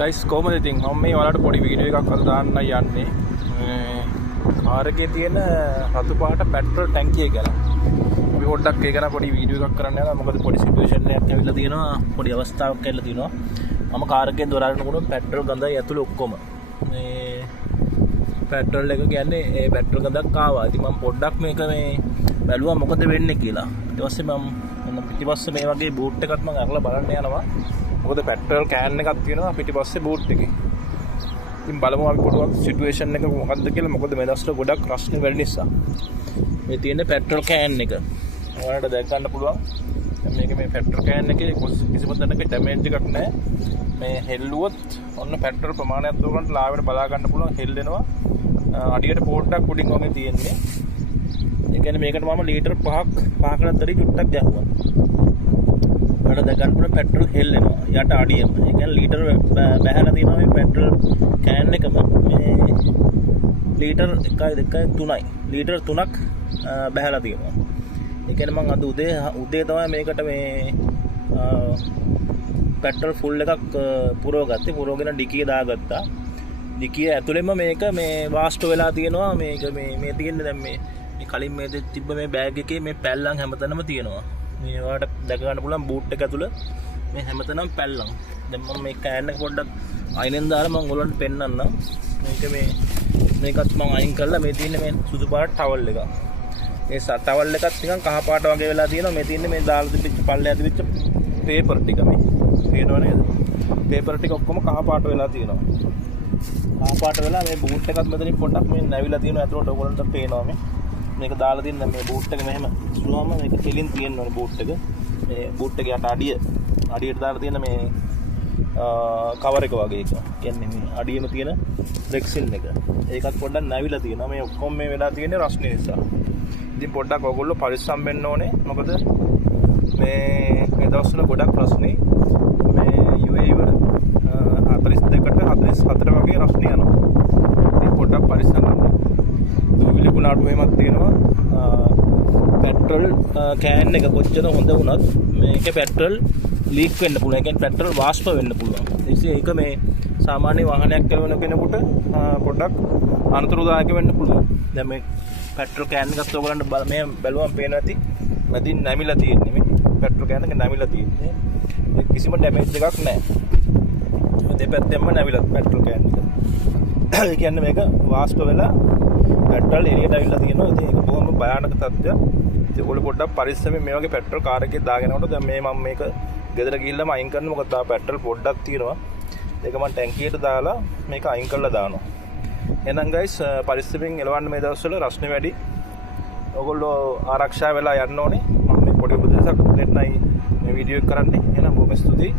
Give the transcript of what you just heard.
Guys කොහමද ඉතින් මම මේ ඔයාලට පොඩි වීඩියෝ එකක් අද දාන්න යන්නේ කාර් එකේ තියෙන රතු පාට පෙට්‍රල් ටැංකිය ගැන. අපි පොඩ්ඩක් ඒක ගැන පොඩි වීඩියෝ එකක් කරන්න යනවා. මොකද පොඩි සිටුේෂන් එකක් ඇවිල්ලා තියෙනවා. පොඩි අවස්ථාවක් ඇවිල්ලා තියෙනවා. මම කාර් එකෙන් දොර අරනකොට පෙට්‍රල් ගඳයි ඇතුළේ ඔක්කොම. මේ පෙට්‍රල් එක කියන්නේ ඒ පෙට්‍රල් ගඳක් ආවා. ඉතින් මම පොඩ්ඩක් මේක මේ බැලුවා මොකද වෙන්නේ කියලා. ඊට පස්සේ මම පිටිපස්සේ මේ වගේ බූට් එකක් මම අරලා බලන්න යනවා. මොකද පෙට්‍රල් කෑන් එකක් තියෙනවා පිටිපස්සේ බූට් එකේ. ඉතින් බලමු අපි පොඩ්ඩක් සිටුේෂන් එක මොකද්ද කියලා. මොකද මේ දවස්වල ගොඩක් රස්නේ වැඩි නිසා. මේ තියෙන පෙට්‍රල් කෑන් එක. ඔයාලට දැක් ගන්න පුළුවන්. මේක මේ පෙට්‍රල් කෑන් එකේ කිසිම තැනක ඩැමේජ් එකක් නැහැ. මේ හෙල්ලුවොත් ඔන්න පෙට්‍රල් ප්‍රමාණයක් දුරකට ලාවට බලා ගන්න පුළුවන් හෙල්ලෙනවා. අඩියට පොඩ්ඩක් උඩින් වගේ තියෙන්නේ. ඒ කියන්නේ මේකට මම ලීටර් 5කට තරි චුට්ටක් ගැහුවා. වල දැන් ගන්න පෙට්‍රල් හෙල්ලෙනවා යට අඩියම. ඒ කියන්නේ ලීටර් බහැලා තියෙනවා මේ පෙට්‍රල් කෑන් එකම. මේ ලීටර් 1 2 3යි. ලීටර් 3ක් බහැලා තියෙනවා. ඒ කියන්නේ මම අද උදේ තමයි මේකට මේ පෙට්‍රල් ෆුල් එකක් පුරවගත්තේ. පුරවගෙන ඩිකිය දාගත්තා. ඩිකිය ඇතුළෙම මේක මේ වාෂ්ප වෙලා තියෙනවා. මේක මේ තියෙන්නේ දැන් මේ කලින් මේ තිබ්බ මේ බෑග් එකේ මේ පැල්ලම් හැමතැනම තියෙනවා. මේ ඔයාලට දැක ගන්න පුළුවන් බූට් එක ඇතුළ මේ හැමතැනම පැල්ලම්. දැන් මම මේ කෑන් එක පොඩ්ඩක් අයිනෙන් දාලා මම ඔයගොල්ලන්ට පෙන්නන්නම්. මේකත් මම අයින් කරලා මේ තියෙන්නේ මේ සුදු පාට ටවල් එක. මේ ටවල් එකත් නිකන් කහ පාට වගේ වෙලා තියෙනවා. මේ තියෙන්නේ මේ දාලා තිබිච්ච පල්ලෙහා තිබිච්ච පේපර් ටික මේ. පේනව නේද? පේපර් ටික ඔක්කොම කහ පාට වෙලා තියෙනවා. කහ පාට වෙලා මේ බූට් එකත් මෙතනින් පොඩ්ඩක් මේ නැවිලා තියෙනවා. ඇතුළට ඔයගොල්ලන්ට පේනවා මේ. මේක දාලා තියෙන මේ බූට් එක මෙහෙම සුවම මේක කෙලින් තියෙන්න ඕනේ බූට් එක. මේ බූට් එක යට අඩියට දාලා තියෙන මේ කවර් එක වගේ එක. කියන්නේ මේ අඩියෙම තියෙන රෙක්සින් එක. ඒකත් පොඩ්ඩක් නැවිලා තියෙනවා. මේ ඔක්කොම මේ වෙලා තියෙන්නේ රස්නේ නිසා. ඉතින් පොඩ්ඩක් ඔයගොල්ලෝ පරිස්සම් වෙන්න ඕනේ. මොකද මේ දවස්වල ගොඩක් රස්නේ මේ UAE වල 42ට 44 වගේ රස්නේ යනවා. ඉතින් පොඩ්ඩක් පරිස්සම් වෙන්න. දුවිලි කුණාටු එහෙමත් තියෙනවා. පෙට්‍රල් කෑන් එක කොච්චර හොඳ වුණත් මේකේ පෙට්‍රල් ලීක් වෙන්න පුළුවන්. ඒ කියන්නේ පෙට්‍රල් වාෂ්ප වෙන්න පුළුවන්. ඒක මේ සාමාන්‍ය වාහනයක් කරන කෙනෙකුට පොඩ්ඩක් අනතුරුදායක වෙන්න පුළුවන්. දැන් මේ පෙට්‍රල් කෑන් එකත් ඔයගලන්ට මේ බැලුවම පේනවා ඇති. මැදින් නැමිලා තියෙන්නේ මේ පෙට්‍රල් කෑන් එක නැමිලා තියෙන්නේ. කිසිම ඩැමේජ් එකක් නැහැ. දෙපැත්තෙන්ම නැමිලා පෙට්‍රල් කෑන් එක. ඒ කියන්නේ මේක වාෂ්ප වෙලා පෙට්‍රල් එළියට අවිල්ලා තියෙනවා. ඉතින් ඒක බොහොම භයානක තත්ත්වයක්. ඉතින් ඔයගොල්ලෝ පොඩ්ඩක් පරිස්සමෙන් මේ වගේ පෙට්‍රල් කාර් එකේ දාගෙනනකොට දැන් මේ මම මේක ගෙදර ගිහිල්ලාම අයින් කරනවා. මොකද තා පෙට්‍රල් පොඩ්ඩක් තියෙනවා. ඒක මම ටැංකියට දාලා මේක අයින් කරලා දානවා. එහෙනම් ගයිස් පරිස්සමෙන් එලවන්න මේ දවස්වල රස්නේ වැඩි. ඔයගොල්ලෝ ආරක්ෂා වෙලා යන්න ඕනේ. මම මේ පොඩි උපදේශයක් දෙන්නයි මේ වීඩියෝ එක කරන්නේ. එහෙනම් බොහොම ස්තුතියි.